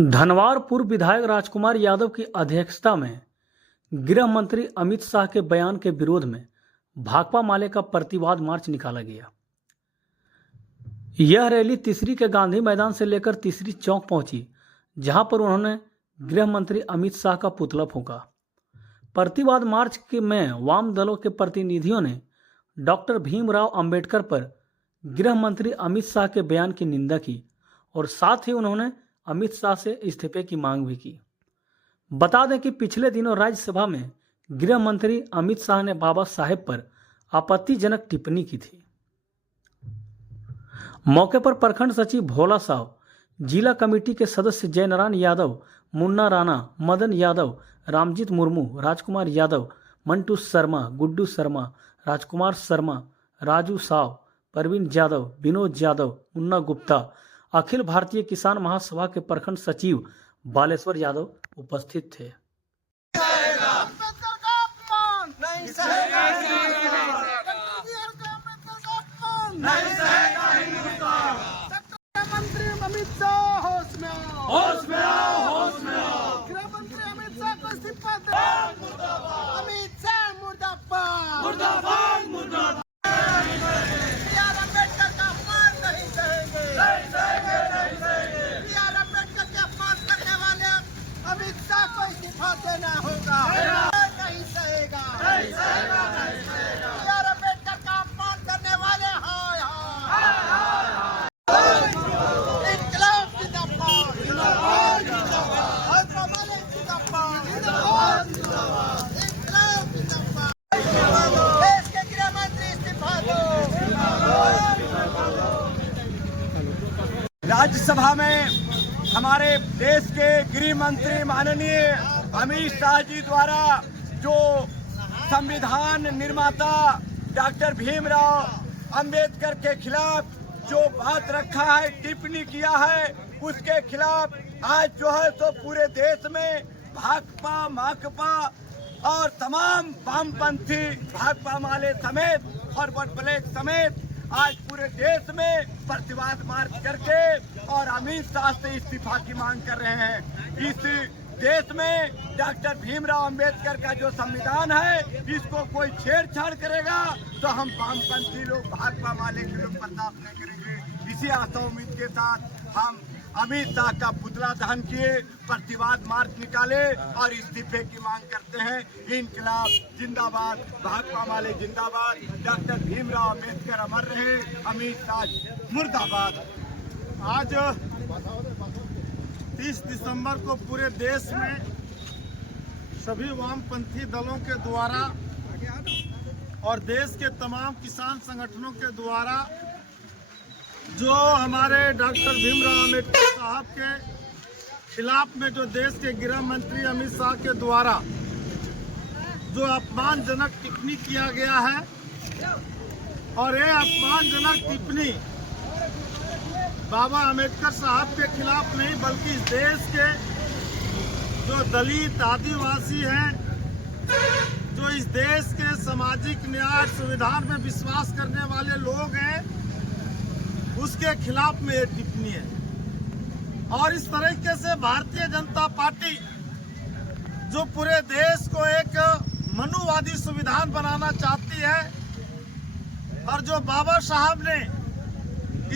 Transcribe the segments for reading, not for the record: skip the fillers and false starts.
धनवार पूर्व विधायक राजकुमार यादव की अध्यक्षता में गृह मंत्री अमित शाह के बयान के विरोध में भाकपा माले का प्रतिवाद मार्च निकाला गया। यह रैली तीसरी के गांधी मैदान से लेकर तीसरी चौक पहुंची, जहां पर उन्होंने गृह मंत्री अमित शाह का पुतला फूंका। प्रतिवाद मार्च में वाम दलों के प्रतिनिधियों ने डॉक्टर भीमराव अंबेडकर पर गृह मंत्री अमित शाह के बयान की निंदा की और साथ ही उन्होंने अमित शाह से इस्तीफे की मांग भी की। बता दें कि पिछले दिनों राज्यसभा में गृह मंत्री अमित शाह ने बाबा साहेब पर आपत्तिजनक टिप्पणी की थी। मौके पर प्रखंड सचिव भोला साव, जिला कमेटी के सदस्य जयनारायण यादव, मुन्ना राणा, मदन यादव, रामजीत मुर्मू, राजकुमार यादव, मंटू शर्मा, गुड्डू शर्मा, राजकुमार शर्मा, राजू साव, परवीन यादव, विनोद यादव, मुन्ना गुप्ता, अखिल भारतीय किसान महासभा के प्रखंड सचिव बालेश्वर यादव उपस्थित थे। मंत्री अमित शाह होश में आओ, होश में आओ, होश में आओ। गृह मंत्री अमित शाह को इस्तीफा दो। अमित शाह मुर्दाबाद, मुर्दाबाद, मुर्दाबाद। अम्बेडकर का अपमान नहीं सहेंगे, नहीं सहेंगे, नहीं सहेंगे। बी.आर. अम्बेडकर के अपमान करने वाले अमित शाह को इस्तीफा देना होगा, नहीं सहेगा, नहीं सहेगा, नहीं सहेगा। बी.आर. अम्बेडकर का अपमान करने वाले हाय हाय इनकलाब जिंदाबाद, जिंदाबाद, जिंदाबाद। हमारे जिंदाबाद, जिंदाबाद, जिंदाबाद। इनकलाब जिंदाबाद। देश के गृह मंत्री इस्तीफा दो। राज्यसभा में हमारे देश के गृह मंत्री माननीय अमित शाह जी द्वारा जो संविधान निर्माता डॉक्टर भीमराव अंबेडकर के खिलाफ जो बात रखा है, टिप्पणी किया है, उसके खिलाफ आज जो है तो पूरे देश में भाकपा, माकपा और तमाम वामपंथी भाकपा माले समेत और वोट ब्लैक समेत आज पूरे देश में प्रतिवाद मार्च करके और अमित शाह से इस्तीफा की मांग कर रहे हैं। इस देश में डॉक्टर भीमराव अंबेडकर का जो संविधान है, इसको कोई छेड़छाड़ करेगा तो हम वामपंथी लोग, भाकपा माले के लोग बर्दाश्त नहीं करेंगे। इसी आशा उम्मीद के साथ हम अमित शाह का पुतला दहन किए, प्रतिवाद मार्च निकाले और इस्तीफे की मांग करते हैं। इनकलाब जिंदाबाद, भाकपा माले जिंदाबाद, डॉक्टर भीमराव अंबेडकर अमर रहे, अमित शाह मुर्दाबाद। आज 30 दिसंबर को पूरे देश में सभी वामपंथी दलों के द्वारा और देश के तमाम किसान संगठनों के द्वारा जो हमारे डॉक्टर भीमराव अंबेडकर साहब के खिलाफ में जो देश के गृह मंत्री अमित शाह के द्वारा जो अपमानजनक टिप्पणी किया गया है, और ये अपमानजनक टिप्पणी बाबा अंबेडकर साहब के खिलाफ नहीं बल्कि इस देश के जो दलित आदिवासी हैं, जो इस देश के सामाजिक न्याय संविधान में विश्वास करने वाले लोग हैं, उसके खिलाफ में ये टिप्पणी है। और इस तरीके से भारतीय जनता पार्टी जो पूरे देश को एक मनुवादी संविधान बनाना चाहती है और जो बाबा साहब ने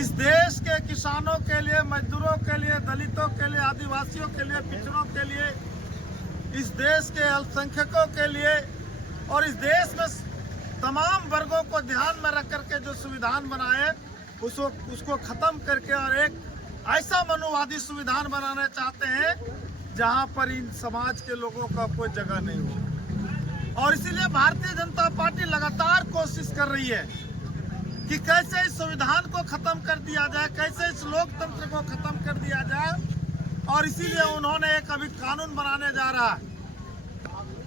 इस देश के किसानों के लिए, मजदूरों के लिए, दलितों के लिए, आदिवासियों के लिए, पिछड़ों के लिए, इस देश के अल्पसंख्यकों के लिए और इस देश में तमाम वर्गों को ध्यान में रख करके जो संविधान बनाए, उसको खत्म करके और एक ऐसा मनुवादी संविधान बनाना चाहते हैं जहां पर इन समाज के लोगों का कोई जगह नहीं हो। और इसीलिए भारतीय जनता पार्टी लगातार कोशिश कर रही है कि कैसे इस संविधान को खत्म कर दिया जाए, कैसे इस लोकतंत्र को खत्म कर दिया जाए। और इसीलिए उन्होंने एक अभी कानून बनाने जा रहा है,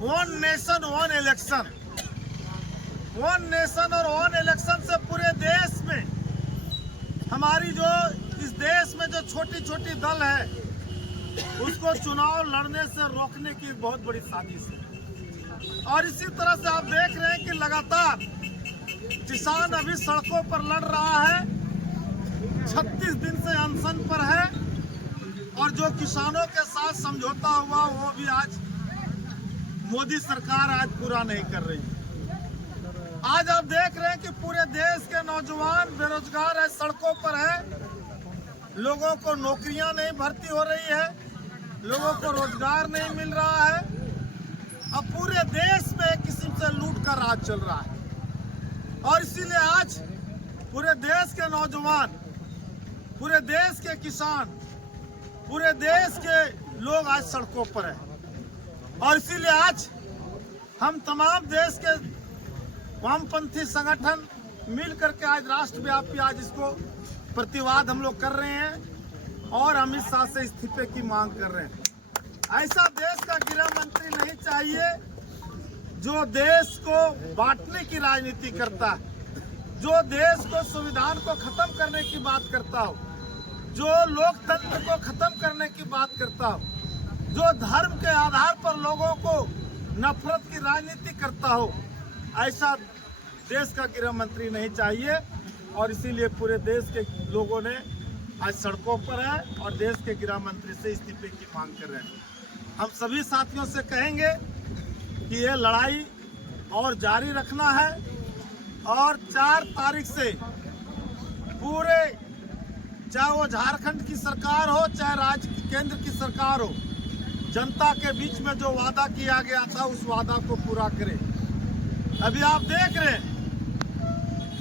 one nation one election. One nation और वन इलेक्शन से पूरे देश में हमारी जो इस देश में जो छोटी छोटी दल है, उसको चुनाव लड़ने से रोकने की बहुत बड़ी साजिश है। और इसी तरह से आप देख रहे हैं कि लगातार किसान अभी सड़कों पर लड़ रहा है, 36 दिन से अनशन पर है और जो किसानों के साथ समझौता हुआ वो भी आज मोदी सरकार आज पूरा नहीं कर रही है। आज आप देख रहे हैं कि पूरे देश के नौजवान बेरोजगार है, सड़कों पर है, लोगों को नौकरियां नहीं भर्ती हो रही है, लोगों को रोजगार नहीं मिल रहा है। अब पूरे देश में एक किस्म से लूट का राज चल रहा है और इसीलिए आज पूरे देश के नौजवान, पूरे देश के किसान, पूरे देश के लोग आज सड़कों पर हैं और इसीलिए आज हम तमाम देश के वामपंथी संगठन मिल करके आज राष्ट्रव्यापी आज इसको प्रतिवाद हम लोग कर रहे हैं और अमित शाह से इस्तीफे की मांग कर रहे हैं। ऐसा देश का गृह मंत्री नहीं चाहिए जो देश को बांटने की राजनीति करता है, जो देश को संविधान को खत्म करने की बात करता हो, जो लोकतंत्र को खत्म करने की बात करता हो, जो धर्म के आधार पर लोगों को नफरत की राजनीति करता हो, ऐसा देश का गृह मंत्री नहीं चाहिए। और इसीलिए पूरे देश के लोगों ने आज सड़कों पर है और देश के गृह मंत्री से इस्तीफे की मांग कर रहे हैं। हम सभी साथियों से कहेंगे कि ये लड़ाई और जारी रखना है और 4 तारीख से पूरे, चाहे वो झारखंड की सरकार हो चाहे राज्य केंद्र की सरकार हो, जनता के बीच में जो वादा किया गया था उस वादा को पूरा करें। अभी आप देख रहे हैं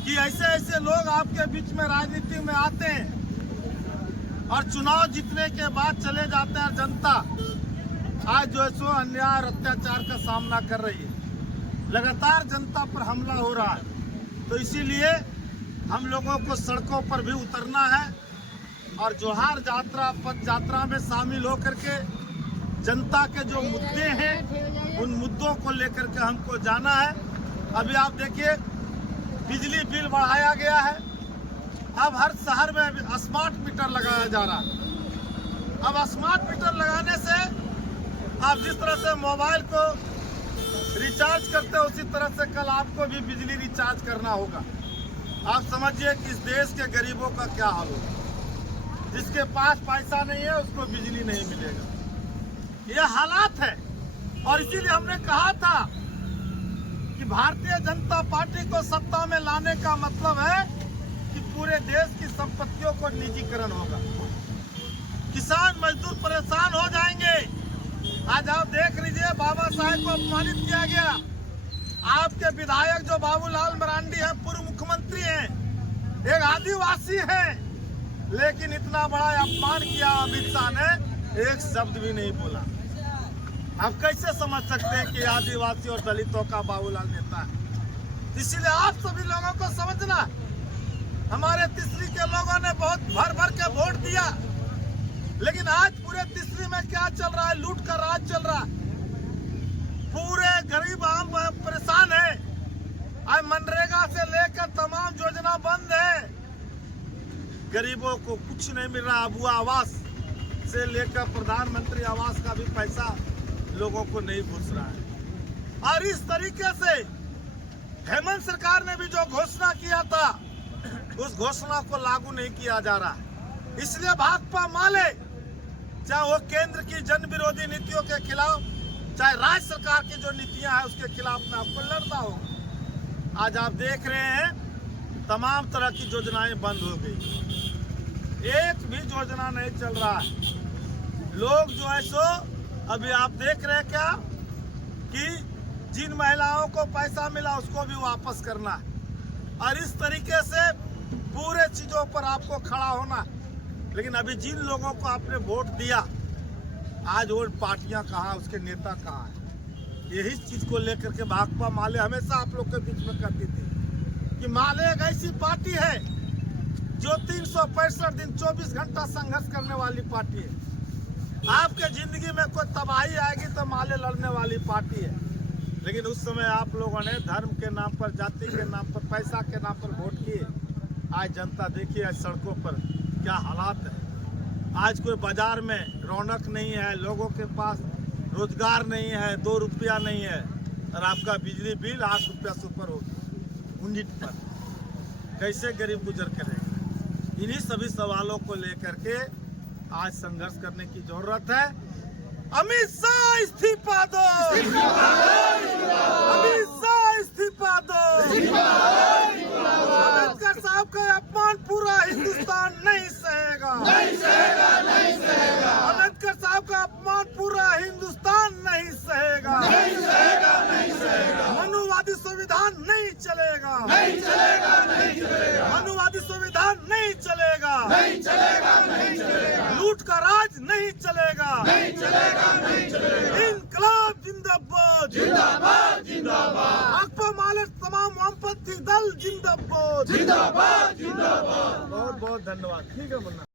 कि ऐसे ऐसे लोग आपके बीच में राजनीति में आते हैं और चुनाव जीतने के बाद चले जाते हैं। जनता आज जो है सो अन्याय और अत्याचार का सामना कर रही है, लगातार जनता पर हमला हो रहा है। तो इसीलिए हम लोगों को सड़कों पर भी उतरना है और जोहार यात्रा पद यात्रा में शामिल होकर के जनता के जो मुद्दे हैं उन मुद्दों को लेकर के हमको जाना है। अभी आप देखिए बिजली बिल बढ़ाया गया है, अब हर शहर में स्मार्ट मीटर लगाया जा रहा है। अब स्मार्ट मीटर लगाने से आप जिस तरह से मोबाइल को रिचार्ज करते हो उसी तरह से कल आपको भी बिजली रिचार्ज करना होगा। आप समझिए कि इस देश के गरीबों का क्या हाल होगा। जिसके पास पैसा नहीं है उसको बिजली नहीं मिलेगा, ये हालात है। और इसीलिए हमने कहा था कि भारतीय जनता पार्टी को सत्ता में लाने का मतलब है कि पूरे देश की संपत्तियों को निजीकरण होगा, किसान मजदूर परेशान हो जाएंगे। आज आप देख लीजिए बाबा साहेब को अपमानित किया गया। आपके विधायक जो बाबूलाल मरांडी हैं, पूर्व मुख्यमंत्री हैं, एक आदिवासी हैं, लेकिन इतना बड़ा अपमान किया अमित शाह ने, एक शब्द भी नहीं बोला। आप कैसे समझ सकते हैं कि आदिवासी और दलितों का बाबूलाल नेता है। इसीलिए आप सभी लोगों को समझना, हमारे तीसरी के लोगों ने बहुत भर भर के वोट दिया, लेकिन आज पूरे तीसरी में क्या चल रहा है, लूट का राज चल रहा है। पूरे गरीब आम परेशान है। आज मनरेगा से लेकर तमाम योजना बंद है, गरीबों को कुछ नहीं मिल रहा। अबुआ आवास से लेकर प्रधानमंत्री आवास का भी पैसा लोगों को नहीं घुस रहा है। और इस तरीके से हेमंत सरकार ने भी जो घोषणा किया था उस घोषणा को लागू नहीं किया जा रहा। इसलिए भाकपा माले, चाहे वो केंद्र की जन विरोधी नीतियों के खिलाफ, चाहे राज्य सरकार की जो नीतियां हैं उसके खिलाफ में आपको लड़ना होगा। आज आप देख रहे हैं तमाम तरह की योजनाएं बंद हो गई, एक भी योजना नहीं चल रहा है। लोग जो है सो अभी आप देख रहे हैं क्या कि जिन महिलाओं को पैसा मिला उसको भी वापस करना है और इस तरीके से पूरे चीजों पर आपको खड़ा होना। लेकिन अभी जिन लोगों को आपने वोट दिया, आज वो पार्टियां कहाँ, उसके नेता कहाँ हैं। यही चीज को लेकर के भाकपा माले हमेशा आप लोग के बीच में करती थी कि माले एक ऐसी पार्टी है जो 365 दिन 24 घंटा संघर्ष करने वाली पार्टी है। आपके जिंदगी में कोई तबाही आएगी तो माले लड़ने वाली पार्टी है। लेकिन उस समय आप लोगों ने धर्म के नाम पर, जाति के नाम पर, पैसा के नाम पर वोट किए। आज जनता देखिए आज सड़कों पर क्या हालात है। आज कोई बाजार में रौनक नहीं है, लोगों के पास रोजगार नहीं है, 2 रुपया नहीं है और आपका बिजली बिल 8 रुपया से ऊपर हो यूनिट पर। कैसे गरीब गुजर करेगा। इन्हीं सभी सवालों को लेकर के आज संघर्ष करने की जरूरत है। अमित शाह इस्तीफा दो, अमित शाह इस्तीफा दो। अम्बेडकर साहब का अपमान पूरा हिंदुस्तान नहीं सहेगा, अम्बेडकर साहब का अपमान पूरा हिंदुस्तान नहीं सहेगा। मनुवादी संविधान नहीं चलेगा, मनुवादी संविधान नहीं चलेगा, लूट का राज नहीं चलेगा। इनकलाब जिंदाबाद, जिंदाबाद जिंदाबाद। अकबर मालिक तमाम वामपंथी दल जिंदाबाद, जिंदाबाद जिंदाबाद। बहुत बहुत धन्यवाद। ठीक है मुन्ना।